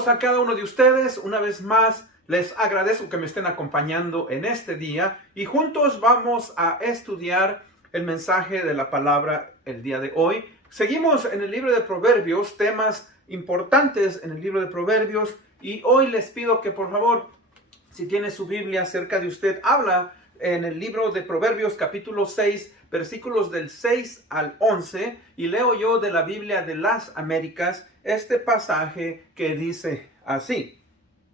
Saludos a cada uno de ustedes. Una vez más, les agradezco que me estén acompañando en este día y juntos vamos a estudiar el mensaje de la palabra el día de hoy. Seguimos en el libro de Proverbios, temas importantes en el libro de Proverbios, y hoy les pido que por favor, si tiene su Biblia cerca de usted, habla en el libro de Proverbios capítulo 6, versículos del 6 al 11, y leo yo de la Biblia de las Américas este pasaje que dice así: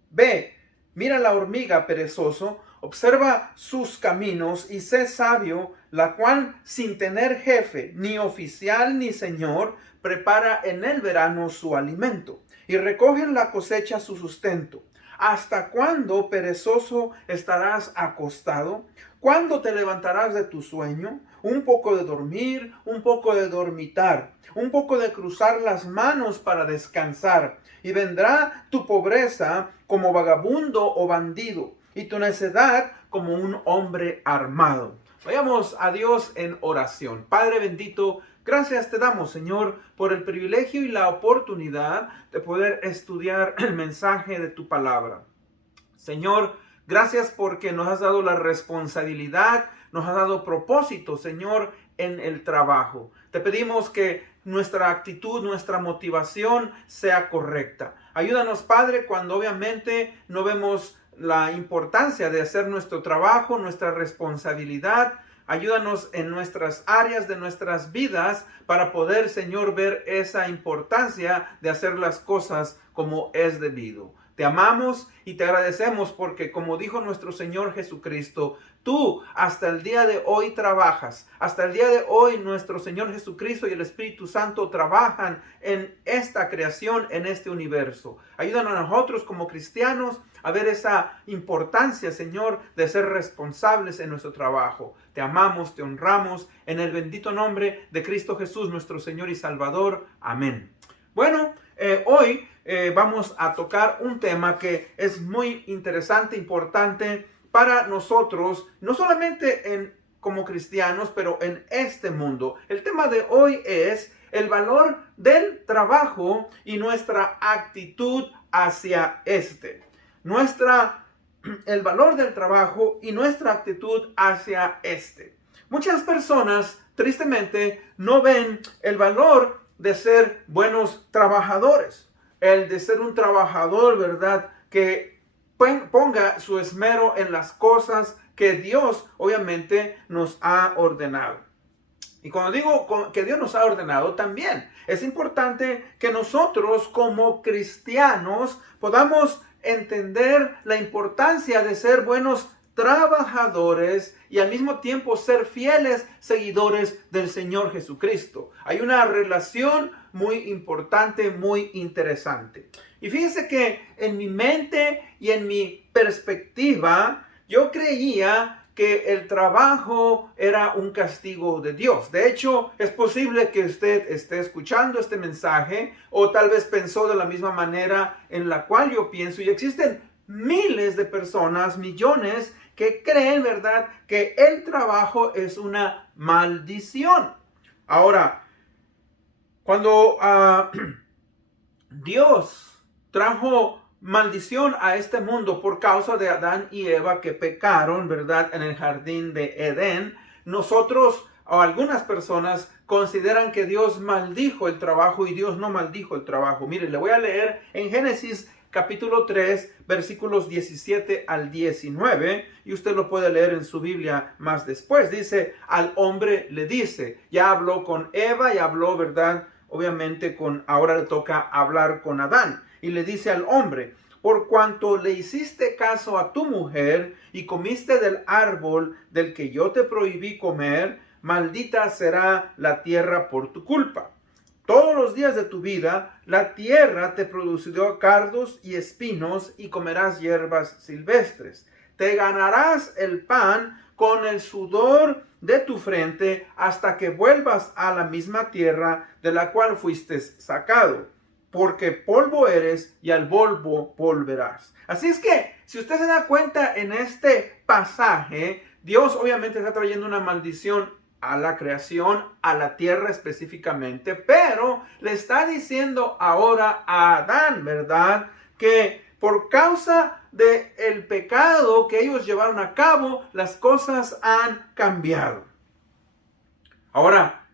Ve, mira la hormiga, perezoso, observa sus caminos y sé sabio, la cual sin tener jefe, ni oficial ni señor, prepara en el verano su alimento y recoge en la cosecha su sustento. ¿Hasta cuándo, perezoso, estarás acostado? ¿Cuándo te levantarás de tu sueño? Un poco de dormir, un poco de dormitar, un poco de cruzar las manos para descansar. Y vendrá tu pobreza como vagabundo o bandido, y tu necedad como un hombre armado. Vayamos a Dios en oración. Padre bendito, gracias te damos, Señor, por el privilegio y la oportunidad de poder estudiar el mensaje de tu palabra. Señor, gracias porque nos has dado la responsabilidad, nos has dado propósito, Señor, en el trabajo. Te pedimos que nuestra actitud, nuestra motivación sea correcta. Ayúdanos, Padre, cuando obviamente no vemos la importancia de hacer nuestro trabajo, nuestra responsabilidad. Ayúdanos en nuestras áreas de nuestras vidas para poder, Señor, ver esa importancia de hacer las cosas como es debido. Te amamos y te agradecemos porque, como dijo nuestro Señor Jesucristo, tú hasta el día de hoy trabajas. Hasta el día de hoy nuestro Señor Jesucristo y el Espíritu Santo trabajan en esta creación, en este universo. Ayúdanos a nosotros como cristianos a ver esa importancia, Señor, de ser responsables en nuestro trabajo. Te amamos, te honramos, en el bendito nombre de Cristo Jesús, nuestro Señor y Salvador. Amén. Bueno, hoy vamos a tocar un tema que es muy interesante, importante para nosotros, no solamente como cristianos, pero en este mundo. El tema de hoy es el valor del trabajo y nuestra actitud hacia este. El valor del trabajo y nuestra actitud hacia este. Muchas personas, tristemente, no ven el valor de ser buenos trabajadores. El de ser un trabajador, ¿verdad? Que ponga su esmero en las cosas que Dios, obviamente, nos ha ordenado. Y cuando digo que Dios nos ha ordenado, también es importante que nosotros como cristianos podamos entender la importancia de ser buenos trabajadores y al mismo tiempo ser fieles seguidores del Señor Jesucristo. Hay una relación muy importante, muy interesante. Y fíjense que en mi mente y en mi perspectiva, yo creía que el trabajo era un castigo de Dios. De hecho, es posible que usted esté escuchando este mensaje o tal vez pensó de la misma manera en la cual yo pienso. Y existen miles de personas, millones, que creen, ¿verdad?, que el trabajo es una maldición. Ahora, cuando Dios trajo maldición a este mundo por causa de Adán y Eva que pecaron, ¿verdad?, en el jardín de Edén, nosotros o algunas personas consideran que Dios maldijo el trabajo y Dios no maldijo el trabajo. Mire, le voy a leer en Génesis capítulo 3, versículos 17 al 19, y usted lo puede leer en su Biblia más después. Dice, al hombre le dice, ya habló con Eva y habló, ¿verdad?, obviamente ahora le toca hablar con Adán. Y le dice al hombre, por cuanto le hiciste caso a tu mujer y comiste del árbol del que yo te prohibí comer, maldita será la tierra por tu culpa. Todos los días de tu vida, la tierra te producirá cardos y espinos y comerás hierbas silvestres. Te ganarás el pan con el sudor de tu frente hasta que vuelvas a la misma tierra de la cual fuiste sacado. Porque polvo eres y al polvo volverás. Así es que, si usted se da cuenta en este pasaje, Dios obviamente está trayendo una maldición a la creación, a la tierra específicamente, pero le está diciendo ahora a Adán, ¿verdad?, que por causa del pecado que ellos llevaron a cabo, las cosas han cambiado. Ahora,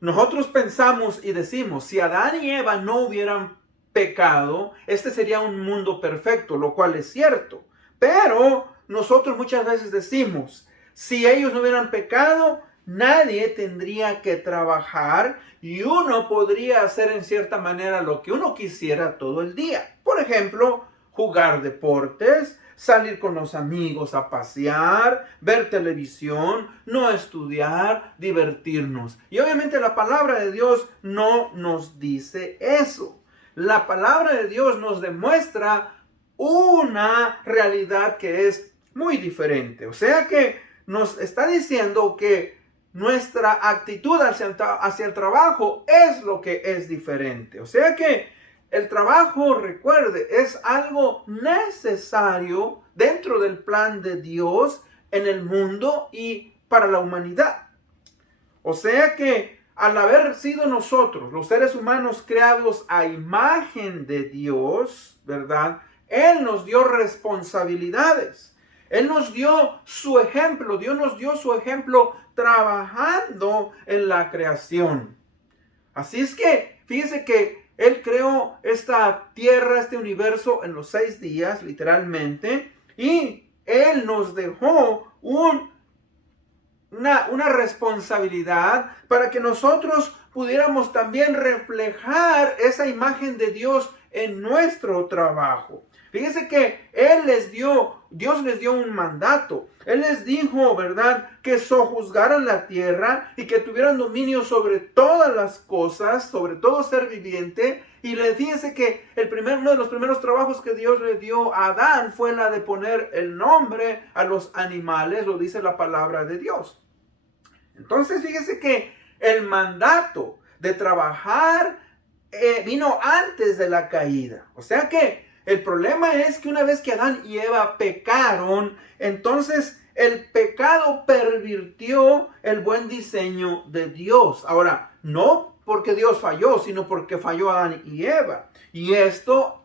nosotros pensamos y decimos, si Adán y Eva no hubieran pecado, este sería un mundo perfecto, lo cual es cierto. Pero nosotros muchas veces decimos, si ellos no hubieran pecado, nadie tendría que trabajar y uno podría hacer en cierta manera lo que uno quisiera todo el día. Por ejemplo, jugar deportes, salir con los amigos a pasear, ver televisión, no estudiar, divertirnos. Y obviamente la palabra de Dios no nos dice eso. La palabra de Dios nos demuestra una realidad que es muy diferente. O sea que nos está diciendo que nuestra actitud hacia el trabajo es lo que es diferente. O sea que el trabajo, recuerde, es algo necesario dentro del plan de Dios en el mundo y para la humanidad. O sea que al haber sido nosotros, los seres humanos creados a imagen de Dios, ¿verdad? Él nos dio responsabilidades. Él nos dio su ejemplo. Dios nos dio su ejemplo trabajando en la creación. Así es que, fíjese que Él creó esta tierra, este universo en los 6 días, literalmente. Y Él nos dejó una responsabilidad para que nosotros pudiéramos también reflejar esa imagen de Dios en nuestro trabajo. Fíjense que Dios les dio un mandato. Él les dijo, ¿verdad?, que sojuzgaran la tierra y que tuvieran dominio sobre todas las cosas, sobre todo ser viviente. Y les fíjense que uno de los primeros trabajos que Dios le dio a Adán fue la de poner el nombre a los animales, lo dice la palabra de Dios. Entonces, fíjense que el mandato de trabajar vino antes de la caída. O sea que el problema es que una vez que Adán y Eva pecaron, entonces el pecado pervirtió el buen diseño de Dios. Ahora, no porque Dios falló, sino porque falló Adán y Eva. Y esto,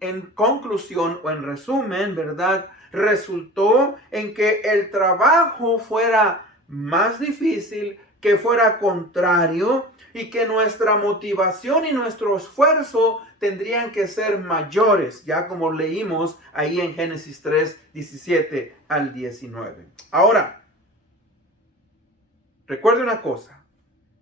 en conclusión o en resumen, ¿verdad?, resultó en que el trabajo fuera más difícil, que fuera contrario y que nuestra motivación y nuestro esfuerzo tendrían que ser mayores, ya como leímos ahí en Génesis 3, 17 al 19. Ahora, recuerde una cosa,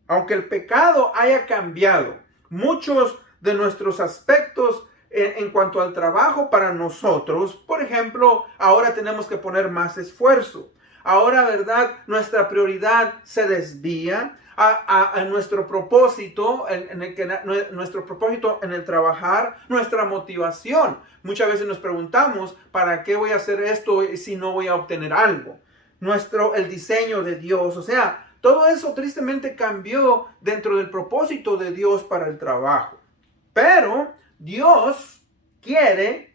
aunque el pecado haya cambiado muchos de nuestros aspectos en cuanto al trabajo para nosotros, por ejemplo, ahora tenemos que poner más esfuerzo. Ahora, ¿verdad?, nuestra prioridad se desvía a nuestro propósito, nuestro propósito en el trabajar, nuestra motivación. Muchas veces nos preguntamos, ¿para qué voy a hacer esto si no voy a obtener algo? El diseño de Dios, o sea, todo eso tristemente cambió dentro del propósito de Dios para el trabajo. Pero Dios quiere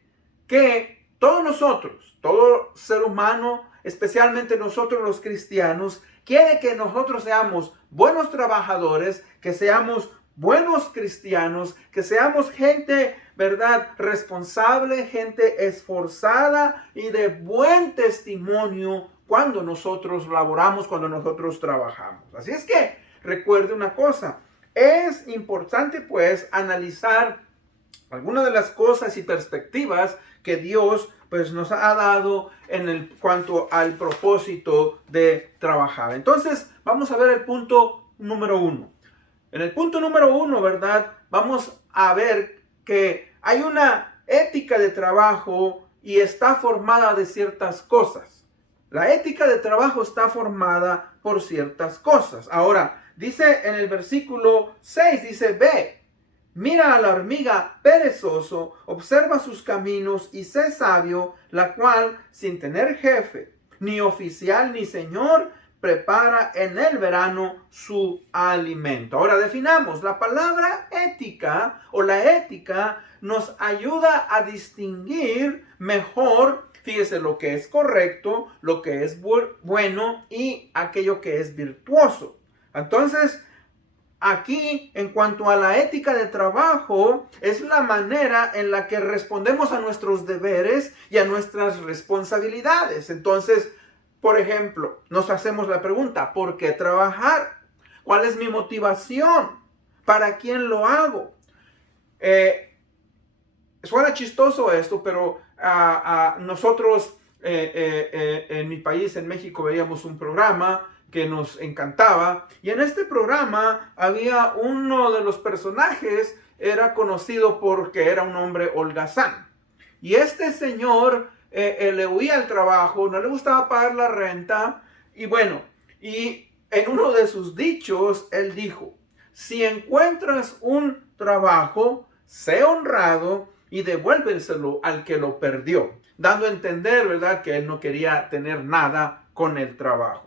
que todos nosotros, todo ser humano, especialmente nosotros los cristianos, quiere que nosotros seamos buenos trabajadores, que seamos buenos cristianos, que seamos gente, ¿verdad?, responsable, gente esforzada y de buen testimonio cuando nosotros laboramos, cuando nosotros trabajamos. Así es que recuerde una cosa, es importante pues analizar algunas de las cosas y perspectivas que Dios pues nos ha dado en cuanto al propósito de trabajar. Entonces, vamos a ver el punto número 1. En el punto número 1, ¿verdad?, vamos a ver que hay una ética de trabajo y está formada de ciertas cosas. La ética de trabajo está formada por ciertas cosas. Ahora, dice en el versículo 6, dice, ve. Mira a la hormiga perezoso, observa sus caminos y sé sabio, la cual, sin tener jefe, ni oficial, ni señor, prepara en el verano su alimento. Ahora definamos, la palabra ética o la ética nos ayuda a distinguir mejor, fíjese, lo que es correcto, lo que es bueno y aquello que es virtuoso. Entonces, aquí, en cuanto a la ética de trabajo, es la manera en la que respondemos a nuestros deberes y a nuestras responsabilidades. Entonces, por ejemplo, nos hacemos la pregunta, ¿por qué trabajar? ¿Cuál es mi motivación? ¿Para quién lo hago? Suena chistoso esto, pero nosotros en mi país, en México, veíamos un programa que nos encantaba, y en este programa había uno de los personajes, era conocido porque era un hombre holgazán, y este señor le huía al trabajo, no le gustaba pagar la renta, y bueno, y en uno de sus dichos, él dijo, si encuentras un trabajo, sé honrado y devuélveselo al que lo perdió, dando a entender, ¿verdad?, que él no quería tener nada con el trabajo.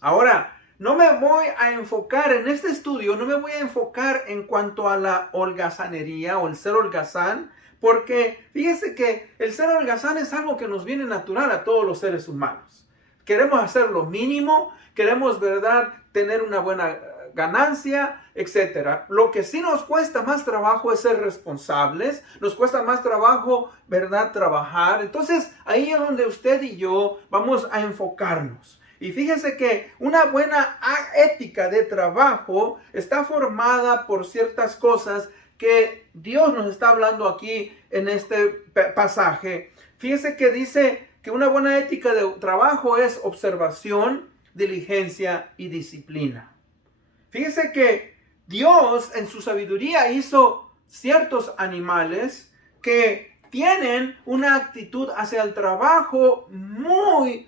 Ahora, no me voy a enfocar en este estudio, no me voy a enfocar en cuanto a la holgazanería o el ser holgazán, porque fíjese que el ser holgazán es algo que nos viene natural a todos los seres humanos. Queremos hacer lo mínimo, queremos, ¿verdad?, tener una buena ganancia, etcétera. Lo que sí nos cuesta más trabajo es ser responsables, nos cuesta más trabajo, ¿verdad?, trabajar. Entonces, ahí es donde usted y yo vamos a enfocarnos. Y fíjese que una buena ética de trabajo está formada por ciertas cosas que Dios nos está hablando aquí en este pasaje. Fíjese que dice que una buena ética de trabajo es observación, diligencia y disciplina. Fíjese que Dios en su sabiduría hizo ciertos animales que tienen una actitud hacia el trabajo muy,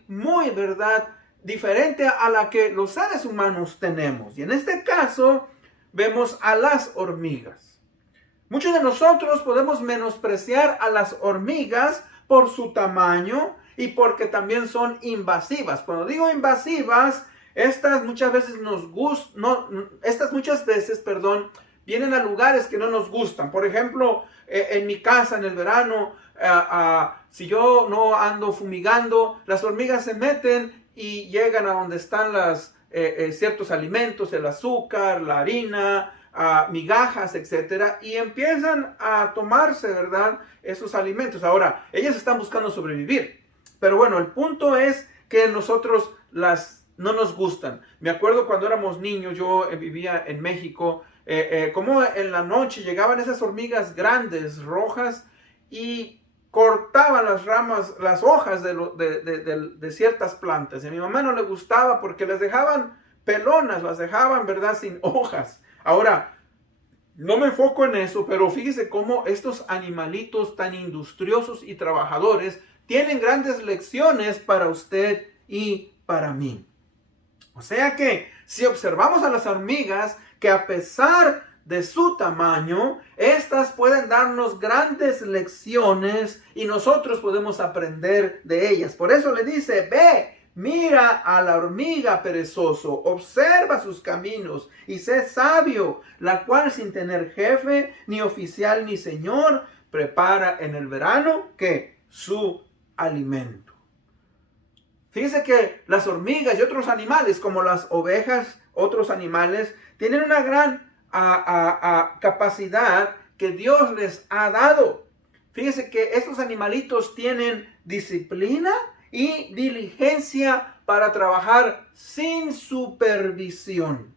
¿verdad?, diferente a la que los seres humanos tenemos. Y en este caso vemos a las hormigas. Muchos de nosotros podemos menospreciar a las hormigas por su tamaño y porque también son invasivas. Cuando digo invasivas, estas muchas veces vienen a lugares que no nos gustan. Por ejemplo, en mi casa en el verano, si yo no ando fumigando, las hormigas se meten y llegan a donde están ciertos alimentos, el azúcar, la harina, migajas, etcétera, y empiezan a tomarse, ¿verdad?, esos alimentos. Ahora, ellas están buscando sobrevivir, pero bueno, el punto es que nosotros no nos gustan. Me acuerdo cuando éramos niños, yo vivía en México, como en la noche llegaban esas hormigas grandes, rojas, y cortaban las ramas, las hojas de ciertas plantas. Y a mi mamá no le gustaba porque les dejaban pelonas, las dejaban, ¿verdad?, sin hojas. Ahora, no me enfoco en eso, pero fíjese cómo estos animalitos tan industriosos y trabajadores tienen grandes lecciones para usted y para mí. O sea que si observamos a las hormigas, que a pesar de su tamaño, estas pueden darnos grandes lecciones y nosotros podemos aprender de ellas. Por eso le dice, ve, mira a la hormiga perezoso, observa sus caminos y sé sabio, la cual sin tener jefe, ni oficial, ni señor, prepara en el verano, ¿qué?, su alimento. Fíjese que las hormigas y otros animales, como las ovejas, otros animales, tienen una gran capacidad que Dios les ha dado. Fíjese que estos animalitos tienen disciplina y diligencia para trabajar sin supervisión.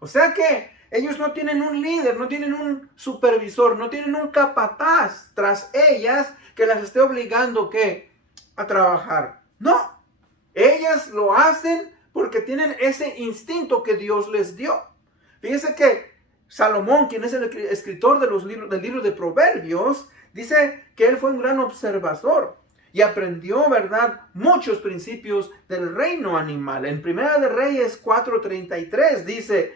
O sea que ellos no tienen un líder, no tienen un supervisor, no tienen un capataz tras ellas que las esté obligando a trabajar. No, ellas lo hacen porque tienen ese instinto que Dios les dio. Fíjese que Salomón, quien es el escritor del libro de Proverbios, dice que él fue un gran observador y aprendió, ¿verdad?, muchos principios del reino animal. En Primera de Reyes 4:33 dice,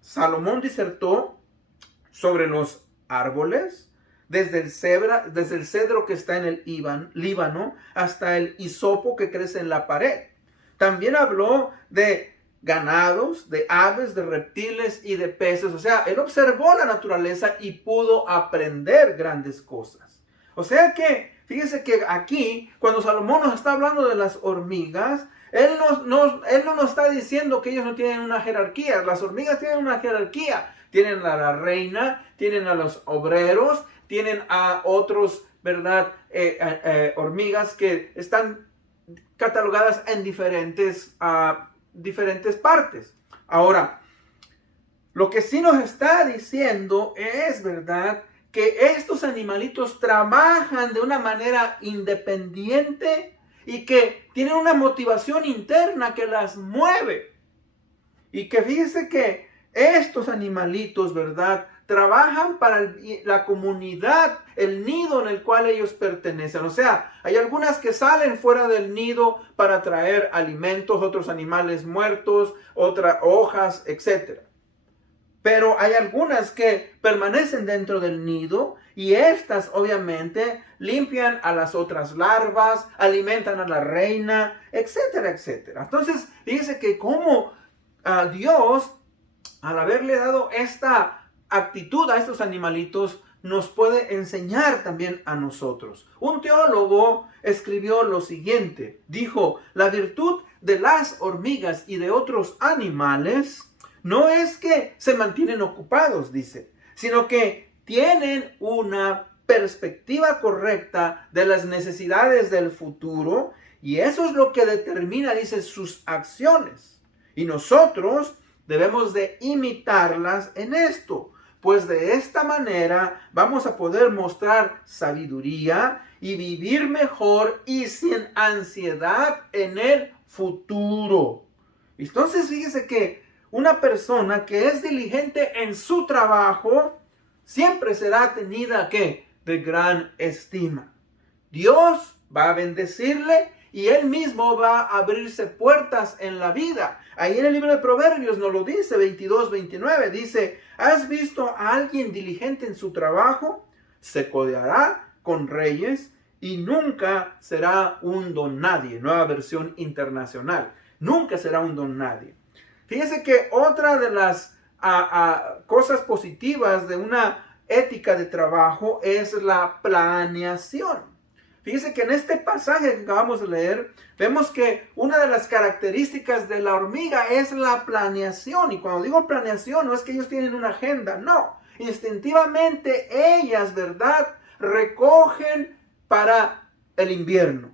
Salomón disertó sobre los árboles, desde el cedro que está en el Líbano hasta el hisopo que crece en la pared. También habló de ganados, de aves, de reptiles y de peces. O sea, él observó la naturaleza y pudo aprender grandes cosas. O sea que, fíjese que aquí, cuando Salomón nos está hablando de las hormigas, Él no nos está diciendo que ellos no tienen una jerarquía. Las hormigas tienen una jerarquía. Tienen a la reina, tienen a los obreros, tienen a otros, ¿verdad? Hormigas que están catalogadas en diferentes partes. Ahora, lo que sí nos está diciendo es, ¿verdad?, que estos animalitos trabajan de una manera independiente y que tienen una motivación interna que las mueve. Y que fíjese que estos animalitos, ¿verdad?, trabajan para la comunidad, el nido en el cual ellos pertenecen. O sea, hay algunas que salen fuera del nido para traer alimentos, otros animales muertos, otras hojas, etc. Pero hay algunas que permanecen dentro del nido y estas obviamente limpian a las otras larvas, alimentan a la reina, etcétera, etcétera. Entonces, fíjese que como Dios, al haberle dado esta actitud a estos animalitos, nos puede enseñar también a nosotros. Un teólogo escribió lo siguiente, dijo: la virtud de las hormigas y de otros animales no es que se mantienen ocupados, dice, sino que tienen una perspectiva correcta de las necesidades del futuro, y eso es lo que determina, dice, sus acciones. Y nosotros debemos de imitarlas en esto, pues de esta manera vamos a poder mostrar sabiduría y vivir mejor y sin ansiedad en el futuro. Entonces fíjese que una persona que es diligente en su trabajo siempre será tenida ¿qué? De gran estima. Dios va a bendecirle y Él mismo va a abrirse puertas en la vida. Ahí en el libro de Proverbios nos lo dice, 22-29, dice: ¿has visto a alguien diligente en su trabajo? Se codeará con reyes y nunca será un don nadie. Nueva versión internacional. Nunca será un don nadie. Fíjese que otra de las cosas positivas de una ética de trabajo es la planeación. Fíjese que en este pasaje que acabamos de leer, vemos que una de las características de la hormiga es la planeación. Y cuando digo planeación, no es que ellos tienen una agenda, no. Instintivamente ellas, ¿verdad?, recogen para el invierno.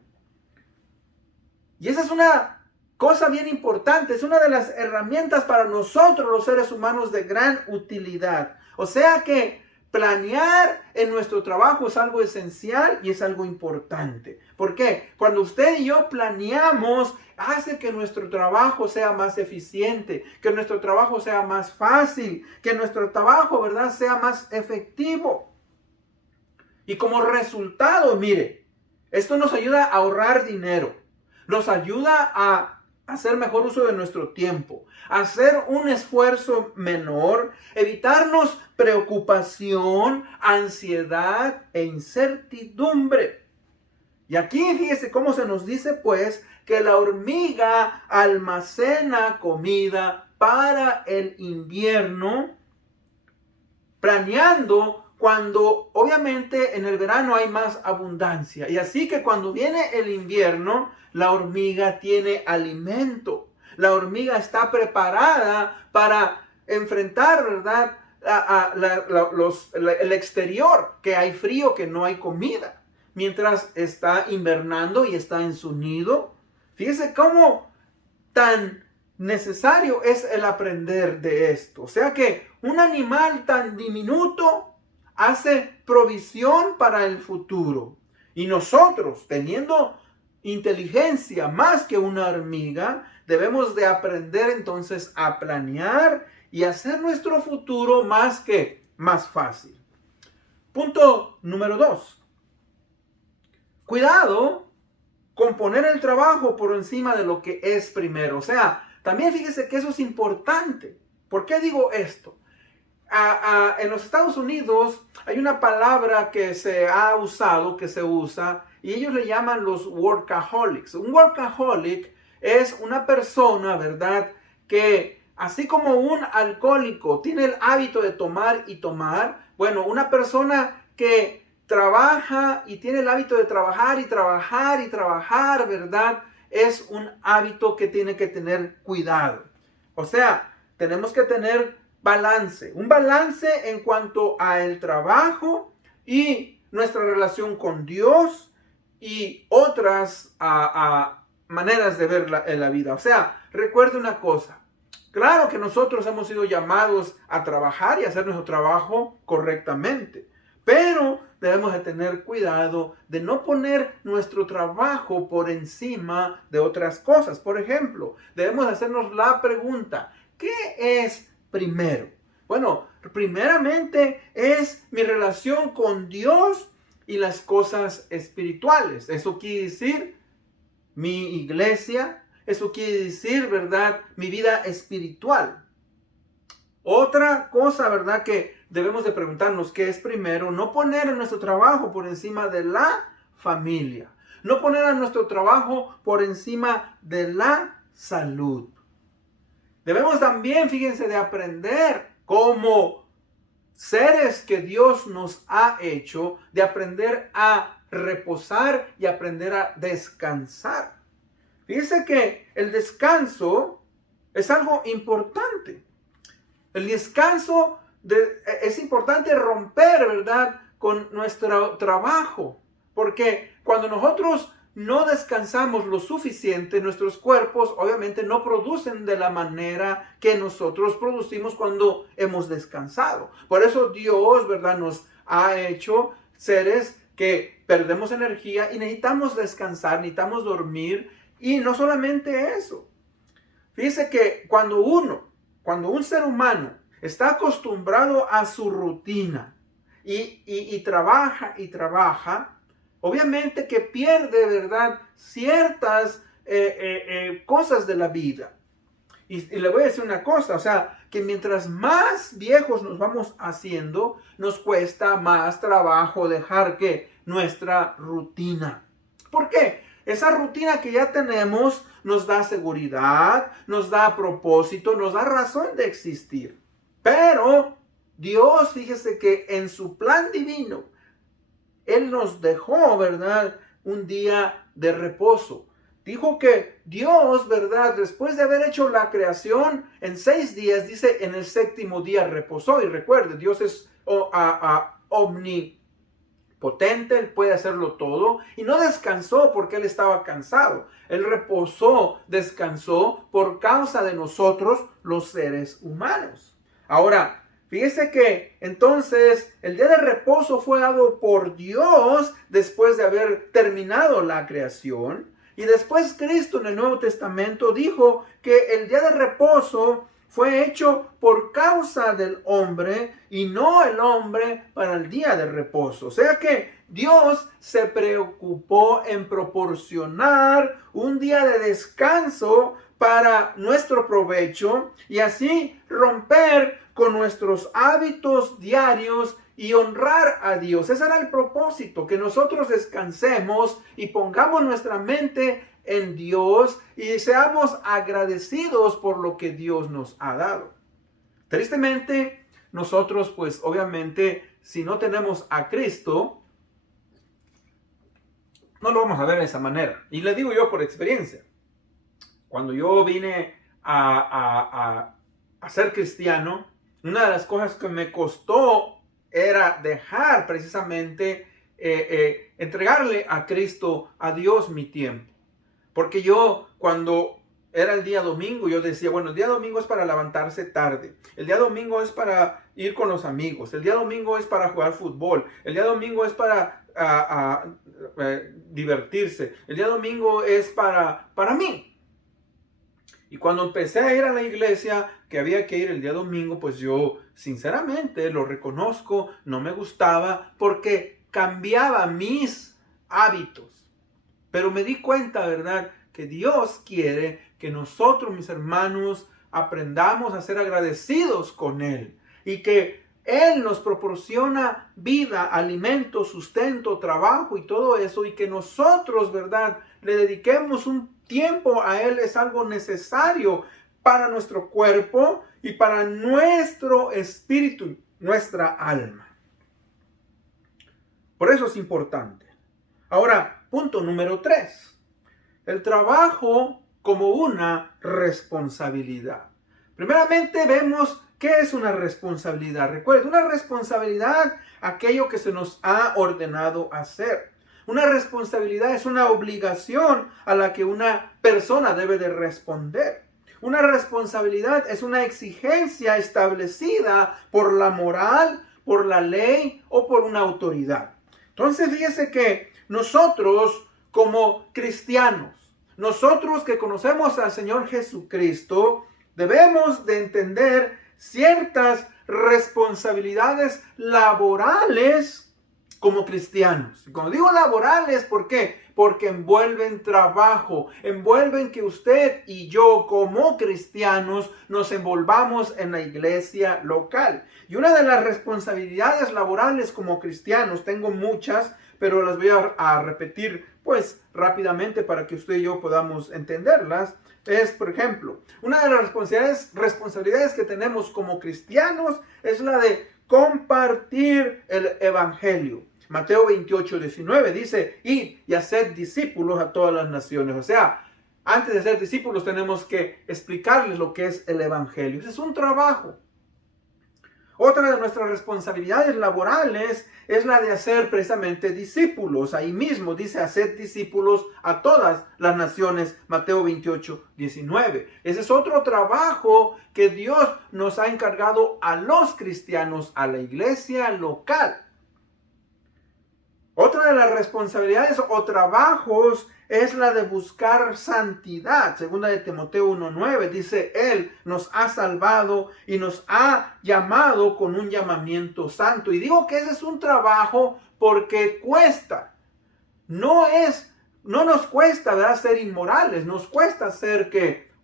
Y esa es una cosa bien importante, es una de las herramientas para nosotros los seres humanos de gran utilidad. O sea que planear en nuestro trabajo es algo esencial y es algo importante. ¿Por qué? Cuando usted y yo planeamos, hace que nuestro trabajo sea más eficiente, que nuestro trabajo sea más fácil, que nuestro trabajo, ¿verdad?, sea más efectivo. Y como resultado, mire, esto nos ayuda a ahorrar dinero, nos ayuda a hacer mejor uso de nuestro tiempo, hacer un esfuerzo menor, evitarnos preocupación, ansiedad e incertidumbre. Y aquí fíjese cómo se nos dice pues que la hormiga almacena comida para el invierno, planeando cuando obviamente en el verano hay más abundancia. Y así que cuando viene el invierno, la hormiga tiene alimento. La hormiga está preparada para enfrentar, ¿verdad?, el exterior, que hay frío, que no hay comida. Mientras está invernando y está en su nido. Fíjese cómo tan necesario es el aprender de esto. O sea que un animal tan diminuto hace provisión para el futuro. Y nosotros, teniendo inteligencia más que una hormiga, debemos de aprender entonces a planear y hacer nuestro futuro más fácil. Punto número 2. Cuidado con poner el trabajo por encima de lo que es primero. O sea, también fíjese que eso es importante. ¿Por qué digo esto? En los Estados Unidos hay una palabra que se ha usado, que se usa, y ellos le llaman los workaholics. Un workaholic es una persona, ¿verdad?, que así como un alcohólico tiene el hábito de tomar y tomar, bueno, una persona que trabaja y tiene el hábito de trabajar y trabajar y trabajar, ¿verdad?, es un hábito que tiene que tener cuidado. O sea, tenemos que tener balance, un balance en cuanto a el trabajo y nuestra relación con Dios y otras maneras de ver la vida. O sea, recuerde una cosa. Claro que nosotros hemos sido llamados a trabajar y hacer nuestro trabajo correctamente, pero debemos de tener cuidado de no poner nuestro trabajo por encima de otras cosas. Por ejemplo, debemos hacernos la pregunta, ¿qué es primero? Bueno, primeramente es mi relación con Dios y las cosas espirituales. Eso quiere decir mi iglesia, eso quiere decir, ¿verdad?, mi vida espiritual. Otra cosa, ¿verdad?, que debemos de preguntarnos qué es primero, no poner nuestro trabajo por encima de la familia, no poner a nuestro trabajo por encima de la salud. Debemos también, fíjense, de aprender como seres que Dios nos ha hecho, de aprender a reposar y aprender a descansar. Fíjense que el descanso es algo importante. El descanso es importante romper, ¿verdad?, con nuestro trabajo. Porque cuando nosotros no descansamos lo suficiente, nuestros cuerpos obviamente no producen de la manera que nosotros producimos cuando hemos descansado. Por eso Dios, ¿verdad?, nos ha hecho seres que perdemos energía y necesitamos descansar, necesitamos dormir. Y no solamente eso. Fíjese que cuando un ser humano está acostumbrado a su rutina y trabaja, obviamente que pierde, ¿verdad?, ciertas cosas de la vida. Y le voy a decir una cosa, o sea, que mientras más viejos nos vamos haciendo, nos cuesta más trabajo dejar que nuestra rutina. ¿Por qué? Esa rutina que ya tenemos nos da seguridad, nos da propósito, nos da razón de existir. Pero Dios, fíjese que en su plan divino, Él nos dejó, ¿verdad?, un día de reposo. Dijo que Dios, ¿verdad?, después de haber hecho la creación en 6 días, dice, en el 7º día reposó. Y recuerde, Dios es omnipotente, Él puede hacerlo todo. Y no descansó porque Él estaba cansado. Él reposó, descansó por causa de nosotros, los seres humanos. Ahora, fíjese que entonces el día de reposo fue dado por Dios después de haber terminado la creación. Y después Cristo en el Nuevo Testamento dijo que el día de reposo fue hecho por causa del hombre y no el hombre para el día de reposo. O sea que Dios se preocupó en proporcionar un día de descanso para nuestro provecho y así romper con nuestros hábitos diarios y honrar a Dios. Ese era el propósito, que nosotros descansemos y pongamos nuestra mente en Dios y seamos agradecidos por lo que Dios nos ha dado. Tristemente, nosotros pues obviamente si no tenemos a Cristo, no lo vamos a ver de esa manera. Y le digo yo por experiencia. Cuando yo vine a ser cristiano, una de las cosas que me costó era dejar precisamente, entregarle a Cristo, a Dios, mi tiempo. Porque yo, cuando era el día domingo, yo decía, bueno, el día domingo es para levantarse tarde. El día domingo es para ir con los amigos. El día domingo es para jugar fútbol. El día domingo es para divertirse. El día domingo es para mí. Y cuando empecé a ir a la iglesia, que había que ir el día domingo, pues yo sinceramente lo reconozco, no me gustaba porque cambiaba mis hábitos. Pero me di cuenta, ¿verdad?, que Dios quiere que nosotros, mis hermanos, aprendamos a ser agradecidos con Él. Y que Él nos proporciona vida, alimento, sustento, trabajo y todo eso. Y que nosotros, ¿verdad?, le dediquemos un tiempo a Él es algo necesario para nuestro cuerpo y para nuestro espíritu, nuestra alma. Por eso es importante. Ahora, punto número 3. el trabajo como una responsabilidad. Primeramente vemos qué es una responsabilidad. Recuerden, una responsabilidad, aquello que se nos ha ordenado hacer. Una responsabilidad es una obligación a la que una persona debe de responder. Una responsabilidad es una exigencia establecida por la moral, por la ley o por una autoridad. Entonces fíjese que nosotros como cristianos, nosotros que conocemos al Señor Jesucristo, debemos de entender ciertas responsabilidades laborales como cristianos. Y cuando digo laborales, ¿por qué? Porque envuelven trabajo, envuelven que usted y yo como cristianos nos envolvamos en la iglesia local. Y una de las responsabilidades laborales como cristianos, tengo muchas, pero las voy a repetir pues rápidamente para que usted y yo podamos entenderlas. Es, por ejemplo, una de las responsabilidades que tenemos como cristianos es la de compartir el evangelio. Mateo 28:19 dice, id y haced discípulos a todas las naciones. O sea, antes de ser discípulos tenemos que explicarles lo que es el evangelio. Ese es un trabajo. Otra de nuestras responsabilidades laborales es la de hacer precisamente discípulos. Ahí mismo dice hacer discípulos a todas las naciones, Mateo 28:19. Ese es otro trabajo que Dios nos ha encargado a los cristianos, a la iglesia local. Otra de las responsabilidades o trabajos es la de buscar santidad. Segunda de Timoteo 1:9 dice, Él nos ha salvado y nos ha llamado con un llamamiento santo. Y digo que ese es un trabajo porque cuesta. No nos cuesta, ¿verdad?, ser inmorales. Nos cuesta ser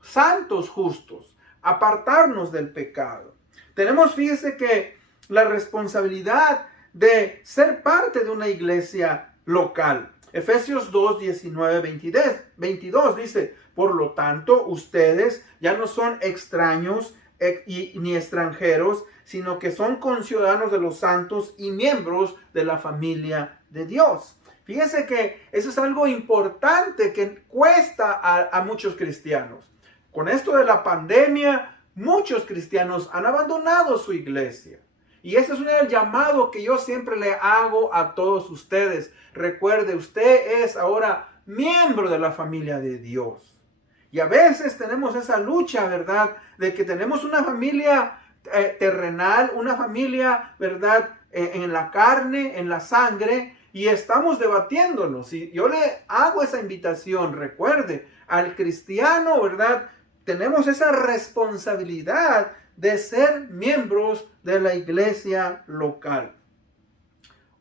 santos, justos, apartarnos del pecado. Tenemos, fíjese que la responsabilidad de ser parte de una iglesia local. Efesios 2:19-22 dice, por lo tanto, ustedes ya no son extraños ni extranjeros, sino que son conciudadanos de los santos y miembros de la familia de Dios. Fíjese que eso es algo importante que cuesta a muchos cristianos. Con esto de la pandemia, muchos cristianos han abandonado su iglesia. Y ese es un llamado que yo siempre le hago a todos ustedes. Recuerde, usted es ahora miembro de la familia de Dios. Y a veces tenemos esa lucha, ¿verdad?, de que tenemos una familia terrenal, una familia, ¿verdad?, en la carne, en la sangre, y estamos debatiéndonos. Y yo le hago esa invitación. Recuerde, al cristiano, ¿verdad?, tenemos esa responsabilidad de ser miembros de la iglesia local.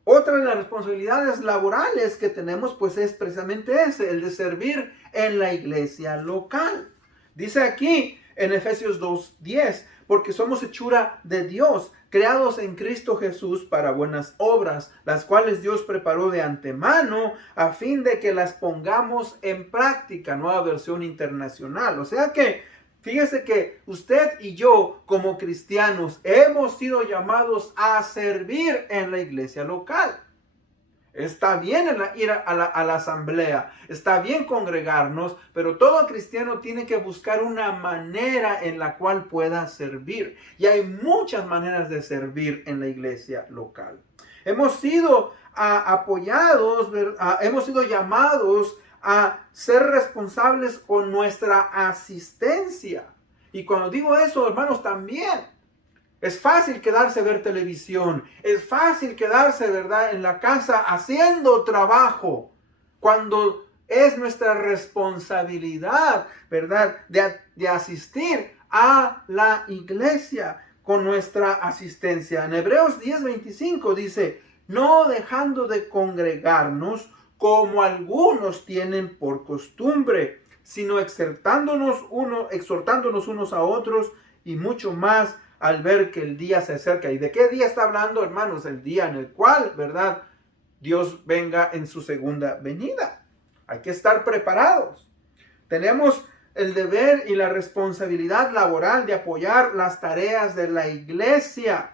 Otra de las responsabilidades laborales que tenemos pues es precisamente el de servir en la iglesia local. Dice aquí en Efesios 2:10, porque somos hechura de Dios, creados en Cristo Jesús para buenas obras, las cuales Dios preparó de antemano a fin de que las pongamos en práctica. Nueva versión internacional. O sea que fíjese que usted y yo como cristianos hemos sido llamados a servir en la iglesia local. Está bien ir a la asamblea, está bien congregarnos, pero todo cristiano tiene que buscar una manera en la cual pueda servir. Y hay muchas maneras de servir en la iglesia local. Hemos sido apoyados, hemos sido llamados a ser responsables con nuestra asistencia. Y cuando digo eso, hermanos, también es fácil quedarse a ver televisión. Es fácil quedarse, ¿verdad?, en la casa haciendo trabajo, cuando es nuestra responsabilidad, ¿verdad?, de asistir a la iglesia con nuestra asistencia. En Hebreos 10:25 dice, no dejando de congregarnos como algunos tienen por costumbre, sino exhortándonos unos a otros, y mucho más al ver que el día se acerca. ¿Y de qué día está hablando, hermanos? El día en el cual, ¿verdad?, Dios venga en su segunda venida. Hay que estar preparados. Tenemos el deber y la responsabilidad laboral de apoyar las tareas de la iglesia.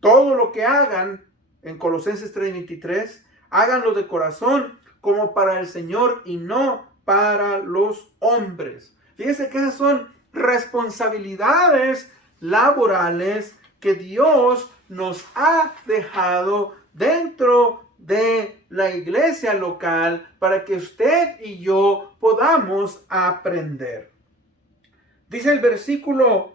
Todo lo que hagan, en Colosenses 3:23, háganlo de corazón como para el Señor y no para los hombres. Fíjese que esas son responsabilidades laborales que Dios nos ha dejado dentro de la iglesia local para que usted y yo podamos aprender. Dice el versículo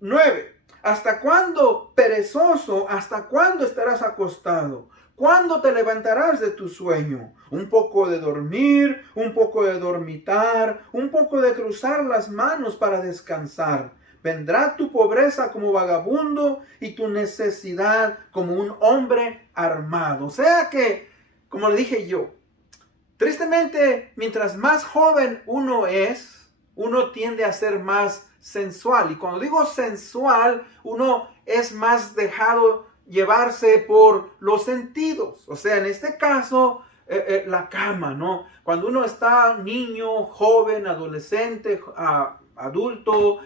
9. ¿Hasta cuándo, perezoso, hasta cuándo estarás acostado? ¿Cuándo te levantarás de tu sueño? Un poco de dormir, un poco de dormitar, un poco de cruzar las manos para descansar. Vendrá tu pobreza como vagabundo y tu necesidad como un hombre armado. O sea que, como le dije yo, tristemente, mientras más joven uno es, uno tiende a ser más sensual. Y cuando digo sensual, uno es más dejado llevarse por los sentidos. O sea, en este caso, la cama, ¿no? Cuando uno está niño, joven, adolescente, adulto,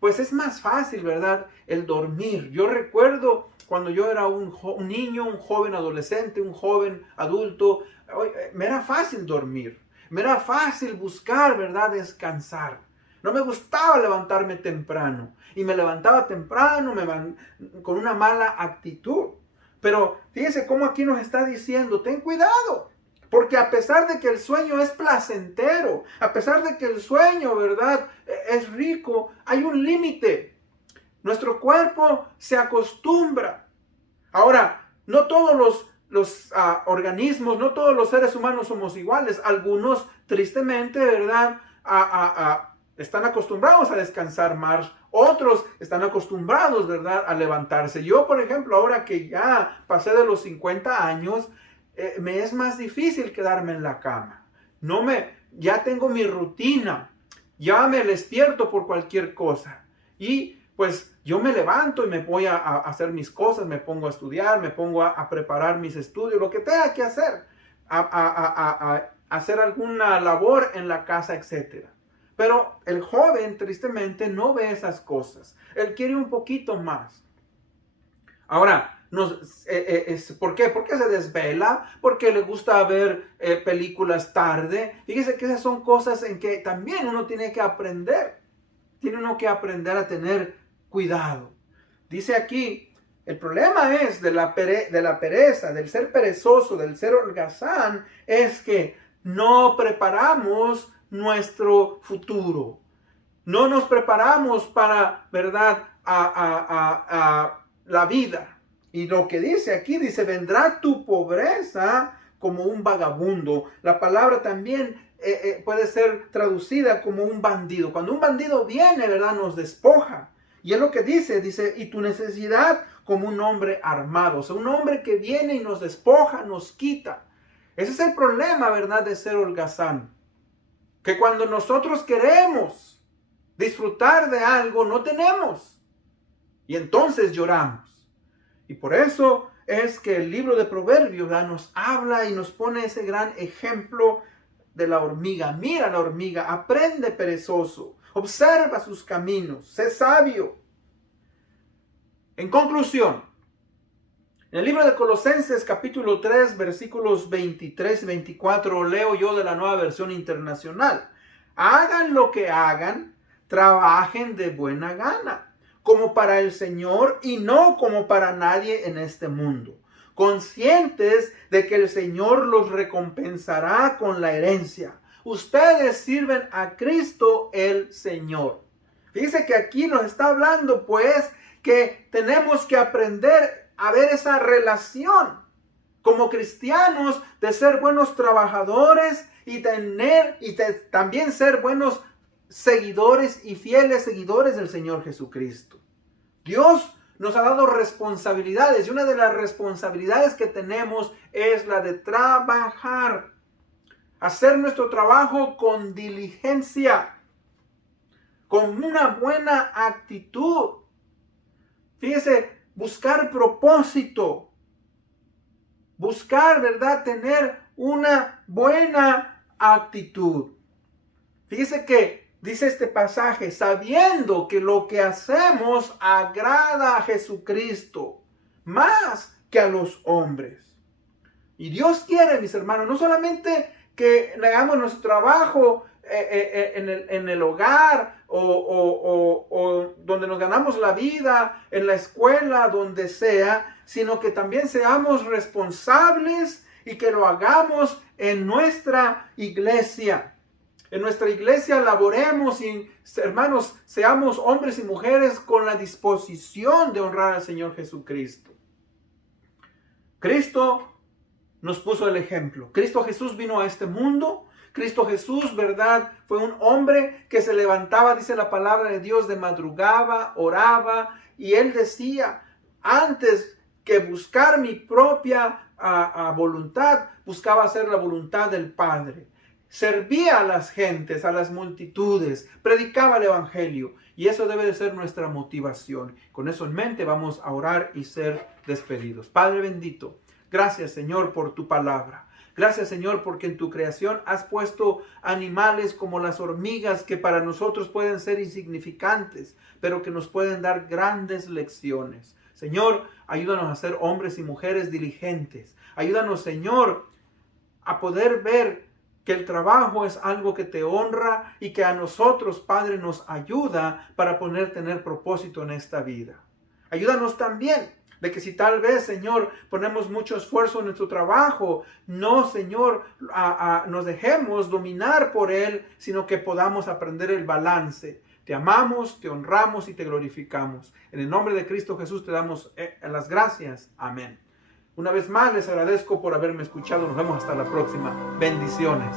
pues es más fácil, ¿verdad? El dormir. Yo recuerdo cuando yo era un niño, un joven adolescente, un joven adulto, me era fácil dormir. Me era fácil buscar, ¿verdad? Descansar. No me gustaba levantarme temprano. Y me levantaba temprano con una mala actitud. Pero fíjese cómo aquí nos está diciendo, ten cuidado. Porque a pesar de que el sueño es placentero, a pesar de que el sueño, ¿verdad?, es rico, hay un límite. Nuestro cuerpo se acostumbra. Ahora, no todos los organismos, no todos los seres humanos somos iguales. Algunos, tristemente, ¿verdad?, están acostumbrados a descansar más. Otros están acostumbrados, ¿verdad?, a levantarse. Yo, por ejemplo, ahora que ya pasé de los 50 años, me es más difícil quedarme en la cama. Ya tengo mi rutina. Ya me despierto por cualquier cosa. Y pues yo me levanto y me voy a hacer mis cosas, me pongo a estudiar, me pongo a preparar mis estudios, lo que tenga que hacer, a hacer alguna labor en la casa, etc. Pero el joven, tristemente, no ve esas cosas. Él quiere un poquito más. Ahora, ¿por qué? Porque se desvela, porque le gusta ver películas tarde. Fíjese que esas son cosas en que también uno tiene que aprender. Tiene uno que aprender a tener cuidado. Dice aquí, el problema es de la pereza, del ser perezoso, del ser holgazán, es que no preparamos nuestro futuro. No nos preparamos para, ¿verdad?, la vida. Y lo que dice aquí, dice, vendrá tu pobreza como un vagabundo. La palabra también puede ser traducida como un bandido. Cuando un bandido viene, ¿verdad?, nos despoja. Y es lo que dice, y tu necesidad como un hombre armado. O sea, un hombre que viene y nos despoja, nos quita. Ese es el problema, ¿verdad?, de ser holgazán. Que cuando nosotros queremos disfrutar de algo, no tenemos. Y entonces lloramos. Y por eso es que el libro de Proverbios, ¿verdad?, nos habla y nos pone ese gran ejemplo de la hormiga. Mira la hormiga, aprende perezoso, observa sus caminos, sé sabio. En conclusión, en el libro de Colosenses capítulo 3 versículos 23 y 24 leo yo de la Nueva Versión Internacional. Hagan lo que hagan, trabajen de buena gana, como para el Señor y no como para nadie en este mundo, conscientes de que el Señor los recompensará con la herencia. Ustedes sirven a Cristo el Señor. Dice que aquí nos está hablando pues que tenemos que aprender a ver esa relación como cristianos de ser buenos trabajadores y también ser buenos seguidores y fieles seguidores del Señor Jesucristo. Dios nos ha dado responsabilidades y una de las responsabilidades que tenemos es la de trabajar, hacer nuestro trabajo con diligencia, con una buena actitud. Fíjese, buscar propósito, buscar, ¿verdad?, tener una buena actitud. Fíjese que dice este pasaje, sabiendo que lo que hacemos agrada a Jesucristo más que a los hombres. Y Dios quiere, mis hermanos, no solamente que hagamos nuestro trabajo en el hogar o donde nos ganamos la vida, en la escuela, donde sea, sino que también seamos responsables y que lo hagamos en nuestra iglesia. En nuestra iglesia laboremos y, hermanos, seamos hombres y mujeres con la disposición de honrar al Señor Jesucristo. Cristo nos puso el ejemplo. Cristo Jesús vino a este mundo. Cristo Jesús, ¿verdad? Fue un hombre que se levantaba, dice la palabra de Dios, de madrugada, oraba, y él decía, antes que buscar mi propia voluntad, buscaba hacer la voluntad del Padre. Servía a las gentes, a las multitudes, predicaba el evangelio, y eso debe de ser nuestra motivación. Con eso en mente vamos a orar y ser despedidos. Padre bendito, gracias, Señor, por tu palabra. Gracias, Señor, porque en tu creación has puesto animales como las hormigas que para nosotros pueden ser insignificantes, pero que nos pueden dar grandes lecciones. Señor, ayúdanos a ser hombres y mujeres diligentes. Ayúdanos, Señor, a poder ver que el trabajo es algo que te honra y que a nosotros, Padre, nos ayuda para poder tener propósito en esta vida. Ayúdanos también de que si tal vez, Señor, ponemos mucho esfuerzo en nuestro trabajo, no, Señor, nos dejemos dominar por él, sino que podamos aprender el balance. Te amamos, te honramos y te glorificamos. En el nombre de Cristo Jesús te damos las gracias. Amén. Una vez más les agradezco por haberme escuchado. Nos vemos hasta la próxima. Bendiciones.